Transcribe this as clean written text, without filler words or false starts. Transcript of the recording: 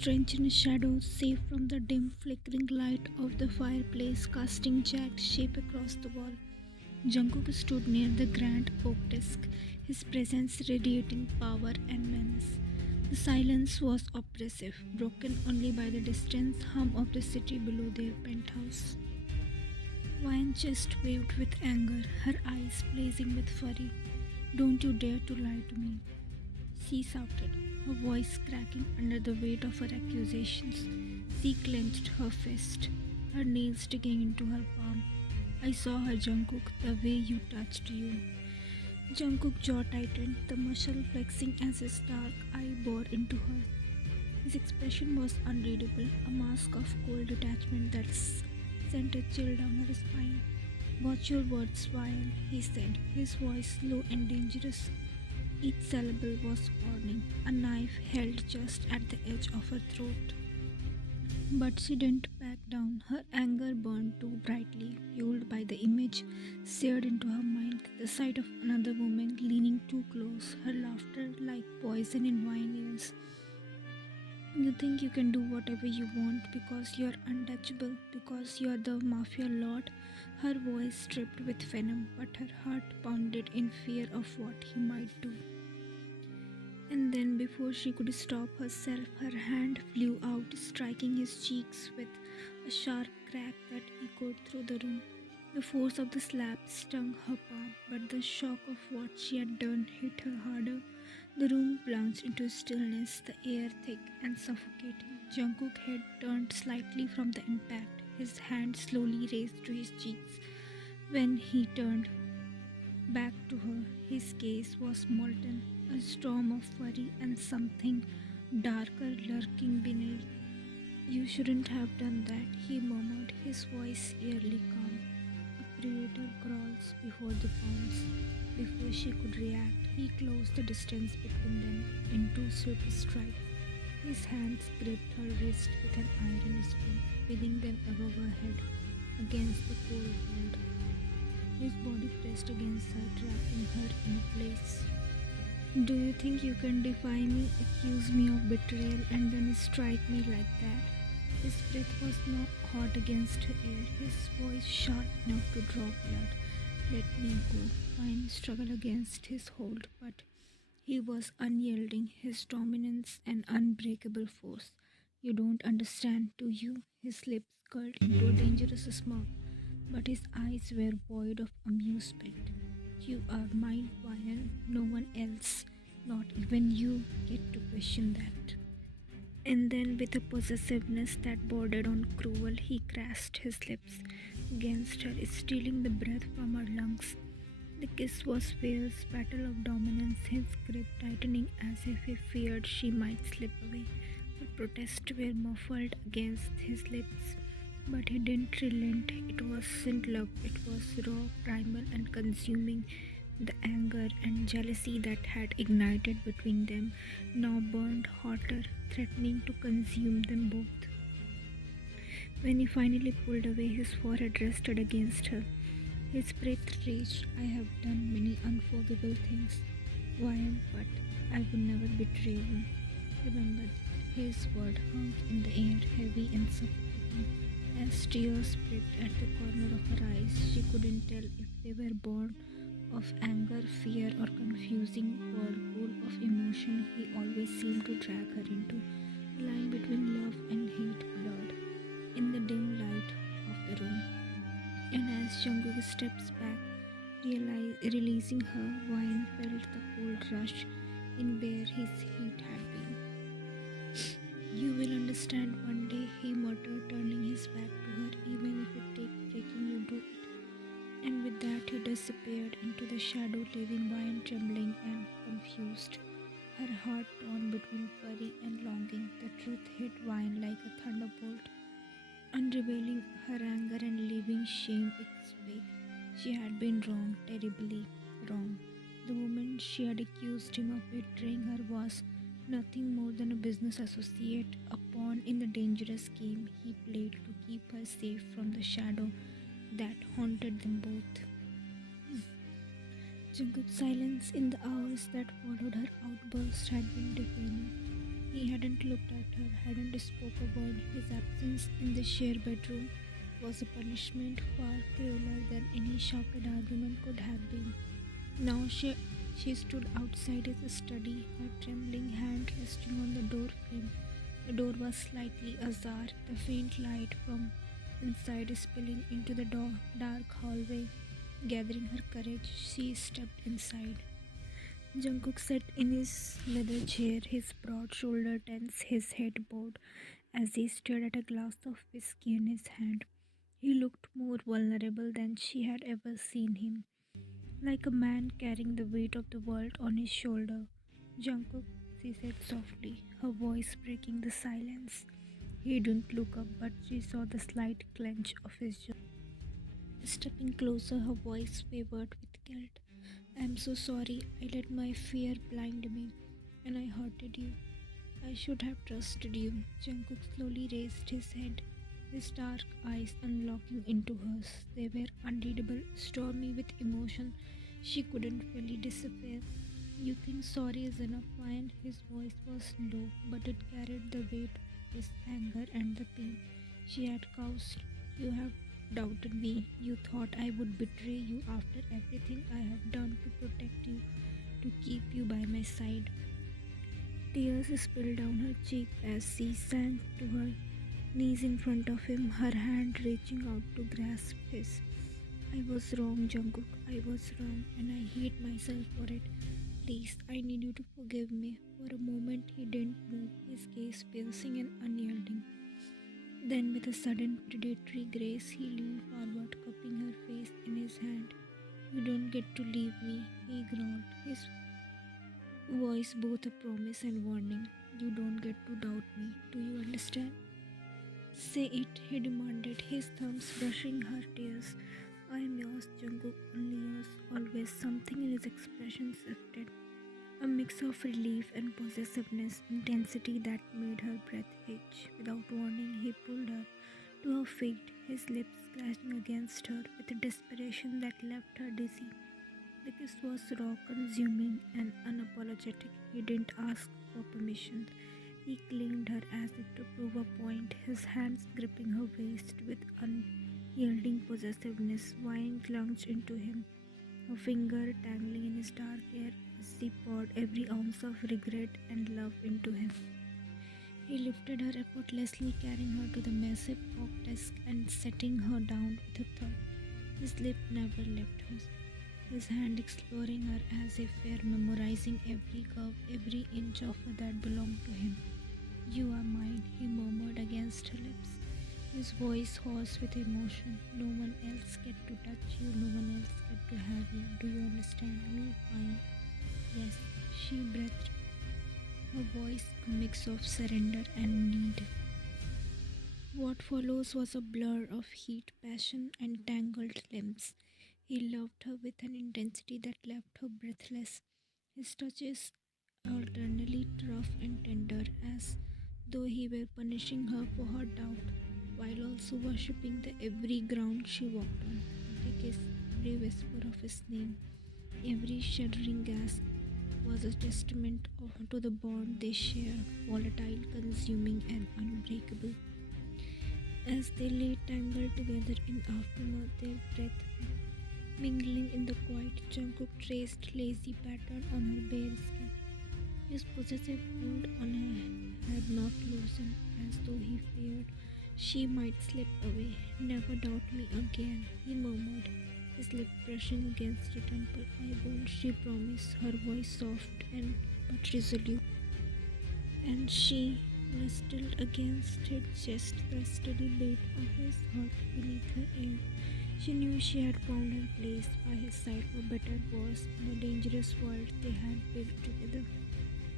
Drenched in shadows, safe from the dim, flickering light of the fireplace, casting jagged shape across the wall. Jungkook stood near the grand oak desk, his presence radiating power and menace. The silence was oppressive, broken only by the distant hum of the city below their penthouse. Vian's chest waved with anger, her eyes blazing with fury. "Don't you dare to lie to me," she shouted, her voice cracking under the weight of her accusations. She clenched her fist, her nails digging into her palm. "I saw her, Jungkook, the way you touched you." Jungkook's jaw tightened, the muscle flexing as his dark eye bored into her. His expression was unreadable, a mask of cold detachment that sent a chill down her spine. "Watch your words, Vian," he said, his voice low and dangerous. Each syllable was warning, a knife held just at the edge of her throat. But she didn't back down. Her anger burned too brightly, fueled by the image seared into her mind, the sight of another woman leaning too close, her laughter like poison in Vian's ears. "You think you can do whatever you want because you're untouchable, because you're the mafia lord?" Her voice dripped with venom, but her heart pounded in fear of what he might do. And then, before she could stop herself, her hand flew out, striking his cheeks with a sharp crack that echoed through the room. The force of the slap stung her palm, but the shock of what she had done hit her harder. The room plunged into stillness, the air thick and suffocating. Jungkook's head turned slightly from the impact, his hand slowly raised to his cheeks. When he turned back to her, his gaze was molten, a storm of worry and something darker lurking beneath. "You shouldn't have done that," he murmured, his voice eerily calm. A predator crawls before the pounce. Before she could react, he closed the distance between them in two swift strikes. His hands gripped her wrist with an iron spoon, pinning them above her head, against the cold world. His body pressed against her, trapping her in a place. "Do you think you can defy me, accuse me of betrayal, and then strike me like that?" His breath was not hot against her ear, his voice sharp enough to draw blood. "Let me go." Vian struggled against his hold, but he was unyielding, his dominance an unbreakable force. "You don't understand, do you?" His lips curled into a dangerous smirk, but his eyes were void of amusement. "You are mine, Vian, no one else. Not even you get to question that." And then, with a possessiveness that bordered on cruel, he crashed his lips against her, stealing the breath from her lungs. The kiss was fierce, battle of dominance, his grip tightening as if he feared she might slip away. Her protests were muffled against his lips, but he didn't relent. It wasn't love, it was raw, primal and consuming. The anger and jealousy that had ignited between them now burned hotter, threatening to consume them both. When he finally pulled away, his forehead rested against her. His breath raged. "I have done many unforgivable things, Vian, but I would never betray you. Remember that." His word hung in the air, heavy and suffocating. As tears pricked at the corner of her eyes, she couldn't tell if they were born of anger, fear, or confusing whirlpool of emotion he always seemed to drag her into. The line between love and hate blurred in the dim light of the room. And as Jungkook steps back, releasing her, Vian felt the cold rush in where his heat had been. "You will understand one day," he muttered, turning his back to her. "Even if it takes breaking you, do it." And with that, he disappeared into the shadow, leaving Vian trembling and confused, her heart torn between worry and longing. The truth hit Vian like a thunderbolt, unrevealing her anger and leaving shame its wake. She had been wrong, terribly wrong. The woman she had accused him of betraying her was nothing more than a business associate, a pawn in the dangerous game he played to keep her safe from the shadow that haunted them both. Jungkook's silence in the hours that followed her outburst had been deafening. He hadn't looked at her, hadn't spoke a word. His absence in the shared bedroom was a punishment far crueler than any shouted argument could have been. Now she stood outside his study, her trembling hand resting on the door frame. The door was slightly ajar, the faint light from inside spilling into the dark hallway. Gathering her courage, she stepped inside. Jungkook sat in his leather chair, his broad shoulder tense, his head bowed, as he stared at a glass of whiskey in his hand. He looked more vulnerable than she had ever seen him, like a man carrying the weight of the world on his shoulder. Jungkook, she said softly, her voice breaking the silence. He didn't look up, but she saw the slight clench of his jaw. Stepping closer, her voice wavered with guilt. I'm so sorry. I let my fear blind me, and I hurted you. I should have trusted you. Jungkook slowly raised his head, his dark eyes unlocking into hers. They were unreadable, stormy with emotion she couldn't really disappear. You think sorry is enough, Ryan? His voice was low, but it carried the weight of his anger and the pain she had caused. You have doubted me. You thought I would betray you after everything I have done to protect you, to keep you by my side. Tears spilled down her cheek as she sank to her knees in front of him, her hand reaching out to grasp his. I was wrong, Jungkook. I was wrong, and I hate myself for it. Please, I need you to forgive me. For a moment, he didn't move, his gaze piercing and unyielding. Then, with a sudden predatory grace, he leaned forward, cupping her face in his hand. You don't get to leave me, he growled, his voice both a promise and warning. You don't get to doubt me. Do you understand? Say it, he demanded, his thumbs brushing her tears. I am yours, Jungkook, only yours. Always. Something in his expression shifted. A mix of relief and possessiveness, intensity that made her breath hitch. Without warning, he pulled her to her feet, his lips clashing against her with a desperation that left her dizzy. The kiss was raw, consuming, and unapologetic. He didn't ask for permission. He claimed her as if to prove a point, his hands gripping her waist with unyielding possessiveness. Wine clung into him, her finger tangling in his dark hair as she poured every ounce of regret and love into him. He lifted her effortlessly, carrying her to the massive oak desk and setting her down with a thud. His lip never left hers, his hand exploring her as if were memorizing every curve, every inch of her that belonged to him. You are mine, he murmured against her lips, his voice hoarse with emotion. No one else get to touch you, no one else get to have you. Do you understand me? Fine. Yes, she breathed, her voice a mix of surrender and need. What follows was a blur of heat, passion, and tangled limbs. He loved her with an intensity that left her breathless, his touches alternately rough and tender, as though he were punishing her for her doubt, while also worshipping the every ground she walked on. Every kiss, every whisper of his name, every shuddering gasp was a testament to the bond they shared, volatile, consuming, and unbreakable. As they lay tangled together in aftermath, their breath mingling in the quiet, Jungkook traced lazy pattern on her bare skin. His possessive hold on her had not loosened, as though he feared she might slip away. Never doubt me again, he murmured, his lip brushing against her temple. I won't, she promised, her voice soft and but resolute. And she nestled against his chest, the steady weight of his heart beneath her ear. She knew she had found her place by his side for better or worse in the dangerous world they had built together.